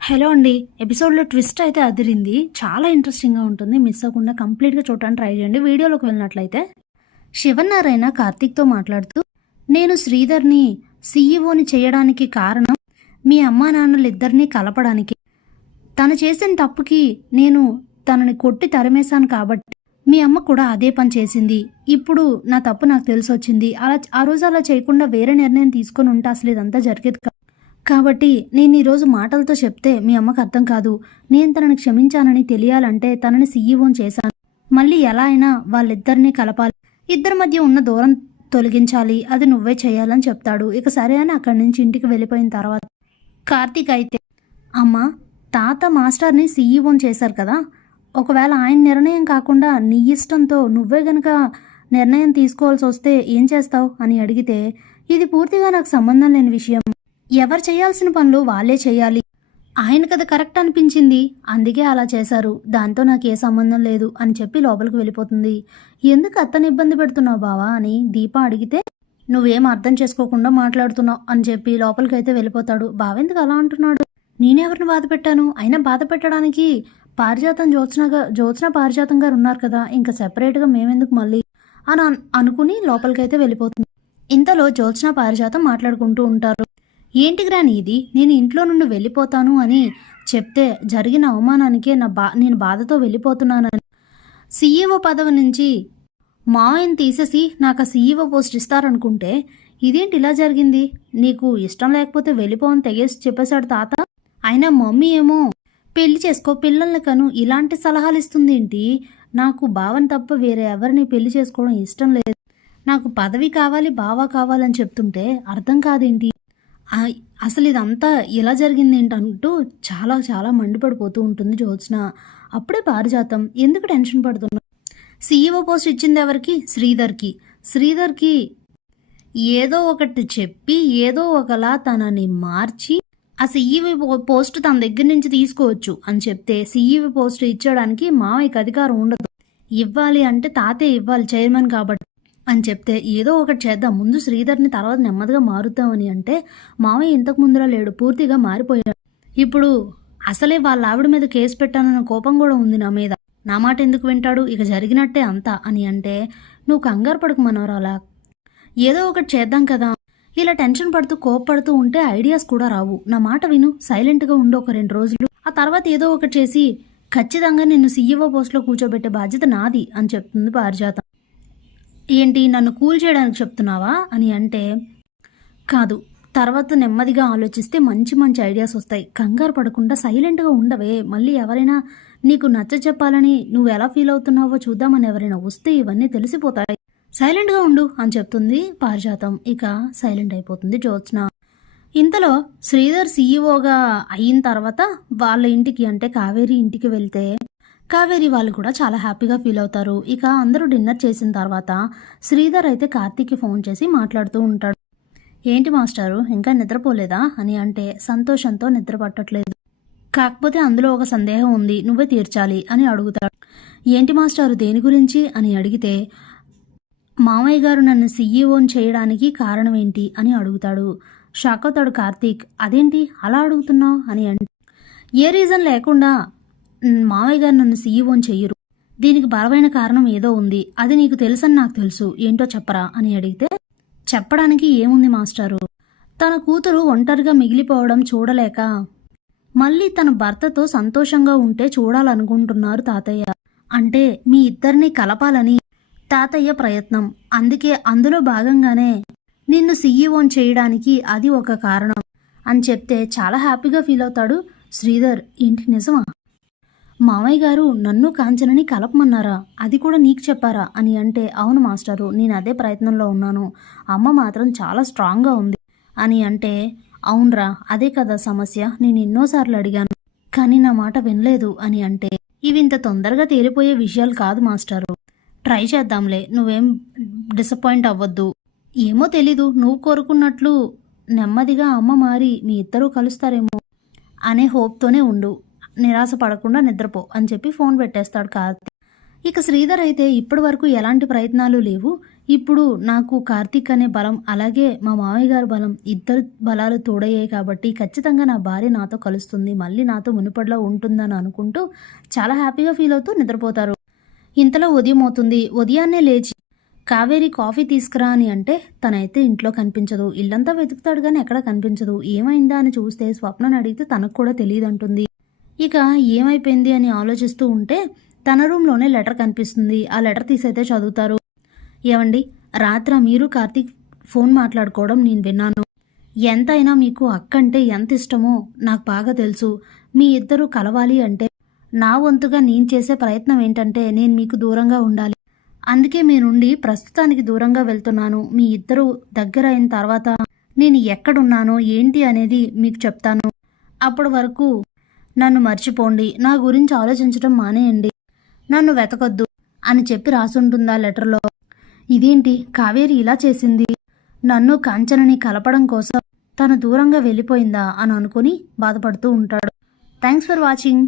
Hello అండి. ఎపిసోడ్‌లో twist అయితే అదిరింది. చాలా ఇంట్రెస్టింగ్‌గా ఉంటుంది. మిస్ అవ్వకుండా కంప్లీట్‌గా చూడటానికి ట్రై చేయండి. వీడియోలోకి వెళ్ళినట్లయితే శివన్నారాయణ కార్తీక్‌తో మాట్లాడుతూ, "నేను శ్రీధర్‌ని సీఈఓని చేయడానికి కారణం మీ అమ్మానాన్నలిద్దరినీ కలపడానికి. తను చేసిన తప్పుకి నేను తనని కొట్టి తరిమేశాను కాబట్టి మీ అమ్మ కూడా అదే పని చేసింది. ఇప్పుడు నా తప్పు నాకు తెలిసొచ్చింది. ఆ రోజు అలా చేయకుండా వేరే నిర్ణయం తీసుకొని ఉంటే అసలు ఇదంతా జరిగేది కాదు. కాబట్టి నేను ఈరోజు మాటలతో చెప్తే మీ అమ్మకు అర్థం కాదు. నేను తనని క్షమించానని తెలియాలంటే తనని సీఈఓని చేశాను. మళ్ళీ ఎలా అయినా వాళ్ళిద్దరినీ కలపాలి. ఇద్దరి మధ్య ఉన్న దూరం తొలగించాలి. అది నువ్వే చేయాలని చెప్తాడు. ఇక సరే అని అక్కడి నుంచి ఇంటికి వెళ్ళిపోయిన తర్వాత కార్తీక్ అయితే, అమ్మా, తాత మాస్టర్ని సీఈఓని చేశారు కదా, ఒకవేళ ఆయన నిర్ణయం కాకుండా నీ ఇష్టంతో నువ్వే గనక నిర్ణయం తీసుకోవాల్సి వస్తే ఏం చేస్తావు అని అడిగితే, ఇది పూర్తిగా నాకు సంబంధం లేని విషయం. ఎవరు చేయాల్సిన పనులు వాళ్ళే చేయాలి. ఆయన కదా కరెక్ట్ అనిపించింది, అందుకే అలా చేశారు. దాంతో నాకు ఏ సంబంధం లేదు అని చెప్పి లోపలికి వెళ్ళిపోతుంది. ఎందుకు అత్తని ఇబ్బంది పెడుతున్నావు బావా అని దీప అడిగితే, నువ్వేం అర్థం చేసుకోకుండా మాట్లాడుతున్నావు అని చెప్పి లోపలికైతే వెళ్ళిపోతాడు. బావెందుకు అలా అంటున్నాడు? నేనెవరిని బాధ పెట్టాను? అయినా బాధ పెట్టడానికి పారిజాతం జ్యోత్స్న పారిజాతం గారు ఉన్నారు కదా, ఇంకా సెపరేట్గా మేమెందుకు మళ్ళీ అని అనుకుని లోపలికైతే వెళ్ళిపోతుంది. ఇంతలో జ్యోత్స్న పారిజాతం మాట్లాడుకుంటూ ఉంటారు. ఏంటి గ్రాని ఇది, నేను ఇంట్లో నుండి వెళ్ళిపోతాను అని చెప్తే జరిగిన అవమానానికే నేను బాధతో వెళ్ళిపోతున్నానని సీఈఓ పదవి నుంచి మావయ్యని తీసేసి నాకు ఆ సీఈఓ పోస్ట్ ఇస్తారనుకుంటే ఇదేంటి ఇలా జరిగింది? నీకు ఇష్టం లేకపోతే వెళ్ళిపోవని తెగేసి చెప్పేశాడు తాత. అయినా మమ్మీ ఏమో పెళ్లి చేసుకో, పిల్లల్ని కను, ఇలాంటి సలహాలు ఇస్తుంది ఏంటి? నాకు బావని తప్ప వేరే ఎవరిని పెళ్లి చేసుకోవడం ఇష్టం లేదు. నాకు పదవి కావాలి, బావ కావాలని చెప్తుంటే అర్థం కాదేంటి? అసలు ఇదంతా ఎలా జరిగింది ఏంటంటూ చాలా చాలా మండిపడిపోతూ ఉంటుంది జ్యోత్స్న. అప్పుడే పారిజాతం, ఎందుకు టెన్షన్ పడుతున్నా? సీఈఓ పోస్ట్ ఇచ్చింది ఎవరికి? శ్రీధర్కి ఏదో ఒకటి చెప్పి ఏదో ఒకలా తనని మార్చి ఆ సీఈఓ పోస్ట్ తన దగ్గర నుంచి తీసుకోవచ్చు అని చెప్తే, సీఈఓ పోస్ట్ ఇచ్చడానికి మావయ్యకి అధికారం ఉండదు. ఇవ్వాలి అంటే తాతే ఇవ్వాలి, చైర్మన్ కాబట్టి అని చెప్తే, ఏదో ఒకటి చేద్దాం, ముందు శ్రీధర్ని తర్వాత నెమ్మదిగా మారుద్దామని అంటే మావయ్య ఇంతకు ముందులా లేడు, పూర్తిగా మారిపోయాడు. ఇప్పుడు అసలే వాళ్ళ ఆవిడ మీద కేసు పెట్టానన్న కోపం కూడా ఉంది నా మీద. నా మాట ఎందుకు వింటాడు? ఇక జరిగినట్టే అంతా అని అంటే, నువ్వు కంగారు పడకు మనోరాలా, ఏదో ఒకటి చేద్దాం కదా. ఇలా టెన్షన్ పడుతూ కోపపడుతూ ఉంటే ఐడియాస్ కూడా రావు. నా మాట విను, సైలెంట్గా ఉండు ఒక 2 రోజులు. ఆ తర్వాత ఏదో ఒకటి చేసి ఖచ్చితంగా నిన్ను సీఈఓ పోస్ట్లో కూర్చోబెట్టే బాధ్యత నాది అని చెప్తుంది పారిజాతం. ఏంటి, నన్ను కూల్ చేయడానికి చెప్తున్నావా అని అంటే, కాదు, తర్వాత నెమ్మదిగా ఆలోచిస్తే మంచి మంచి ఐడియాస్ వస్తాయి. కంగారు పడకుండా సైలెంట్గా ఉండవే. మళ్ళీ ఎవరైనా నీకు నచ్చ చెప్పాలని నువ్వు ఎలా ఫీల్ అవుతున్నావో చూద్దామని ఎవరైనా వస్తే ఇవన్నీ తెలిసిపోతాయి. సైలెంట్గా ఉండు అని చెప్తుంది పారిజాతం. ఇక సైలెంట్ అయిపోతుంది జ్యోత్స్న. ఇంతలో శ్రీధర్ సీఈఓగా అయిన తర్వాత వాళ్ళ ఇంటికి అంటే కావేరి ఇంటికి వెళ్తే కావేరి వాళ్ళు కూడా చాలా హ్యాపీగా ఫీల్ అవుతారు. ఇక అందరూ డిన్నర్ చేసిన తర్వాత శ్రీధర్ అయితే కార్తీక్కి ఫోన్ చేసి మాట్లాడుతూ ఉంటాడు. ఏంటి మాస్టారు, ఇంకా నిద్రపోలేదా అని అంటే, సంతోషంతో నిద్ర పట్టట్లేదు, కాకపోతే అందులో ఒక సందేహం ఉంది, నువ్వే తీర్చాలి అని అడుగుతాడు. ఏంటి మాస్టారు, దేని గురించి అని అడిగితే, మామయ్య గారు నన్ను సీఈఓని చేయడానికి కారణం ఏంటి అని అడుగుతాడు. షాక్ అవుతాడు కార్తీక్. అదేంటి అలా అడుగుతున్నావు అని అంటే, ఏ రీజన్ లేకుండా మామయ్య గారు నన్ను సీఈఓని చెయ్యరు, దీనికి బలమైన కారణం ఏదో ఉంది, అది నీకు తెలుసని నాకు తెలుసు, ఏంటో చెప్పరా అని అడిగితే, చెప్పడానికి ఏముంది మాస్టారు, తన కూతురు ఒంటరిగా మిగిలిపోవడం చూడలేక మళ్ళీ తన భర్తతో సంతోషంగా ఉంటే చూడాలనుకుంటున్నారు తాతయ్య. అంటే మీ ఇద్దరిని కలపాలని తాతయ్య ప్రయత్నం, అందుకే అందులో భాగంగానే నిన్ను సీఈఓని చేయడానికి అది ఒక కారణం అని చెప్తే చాలా హ్యాపీగా ఫీల్ అవుతాడు శ్రీధర్. ఏంటి నిజమా? మామయ్య గారు నన్ను కాంచనని కలపమన్నారా? అది కూడా నీకు చెప్పారా అని అంటే, అవును మాస్టారు, నేను అదే ప్రయత్నంలో ఉన్నాను, అమ్మ మాత్రం చాలా స్ట్రాంగ్గా ఉంది అని అంటే, అవునరా, అదే కదా సమస్య, నేను ఎన్నోసార్లు అడిగాను కానీ నా మాట వినలేదు అని అంటే, ఇవి ఇంత తొందరగా తేలిపోయే విషయాలు కాదు మాస్టారు, ట్రై చేద్దాంలే, నువ్వేం డిసప్పాయింట్ అవ్వద్దు. ఏమో తెలీదు, నువ్వు కోరుకున్నట్లు నెమ్మదిగా అమ్మ మారి మీ ఇద్దరూ కలుస్తారేమో అనే హోప్తోనే ఉండు, నిరాశ పడకుండా నిద్రపో అని చెప్పి ఫోన్ పెట్టేస్తాడు కార్తీక్. ఇక శ్రీధర్ అయితే ఇప్పటి వరకు ఎలాంటి ప్రయత్నాలు లేవు, ఇప్పుడు నాకు కార్తీక్ అనే బలం, అలాగే మా మామయ్య గారి బలం, ఇద్దరు బలాలు తోడయ్యాయి కాబట్టి ఖచ్చితంగా నా భార్య నాతో కలుస్తుంది, మళ్ళీ నాతో మునుపటిలా ఉంటుందని అనుకుంటూ చాలా హ్యాపీగా ఫీల్ అవుతూ నిద్రపోతారు. ఇంతలో ఉదయం అవుతుంది. ఉదయాన్నే లేచి కావేరి కాఫీ తీసుకురా అని అంటే తనైతే ఇంట్లో కనిపించదు. ఇల్లంతా వెతుకుతాడు కానీ ఎక్కడ కనిపించదు. ఏమైందా అని చూస్తే స్వప్నని అడిగితే తనకు కూడా తెలియదంటుంది. ఇక ఏమైపోయింది అని ఆలోచిస్తూ ఉంటే తన రూమ్లోనే లెటర్ కనిపిస్తుంది. ఆ లెటర్ తీసైతే చదువుతారు. ఏవండి, రాత్ర మీరు కార్తీక్ ఫోన్ మాట్లాడుకోవడం నేను విన్నాను. ఎంతైనా మీకు అక్క అంటే ఎంత ఇష్టమో నాకు బాగా తెలుసు. మీ ఇద్దరు కలవాలి అంటే నా వంతుగా నేను చేసే ప్రయత్నం ఏంటంటే నేను మీకు దూరంగా ఉండాలి. అందుకే మీ నుండి ప్రస్తుతానికి దూరంగా వెళ్తున్నాను. మీ ఇద్దరు దగ్గర అయిన తర్వాత నేను ఎక్కడున్నానో ఏంటి అనేది మీకు చెప్తాను. అప్పటి వరకు నన్ను మర్చిపోండి. నా గురించి ఆలోచించడం మానేయండి. నన్ను వెతకొద్దు అని చెప్పి రాసుంటుందా లెటర్లో. ఇదేంటి కావేరి ఇలా చేసింది, నన్ను కాంచనని కలపడం కోసం తను దూరంగా వెళ్ళిపోయిందా అని అనుకుని బాధపడుతూ ఉంటాడు. Thanks for watching.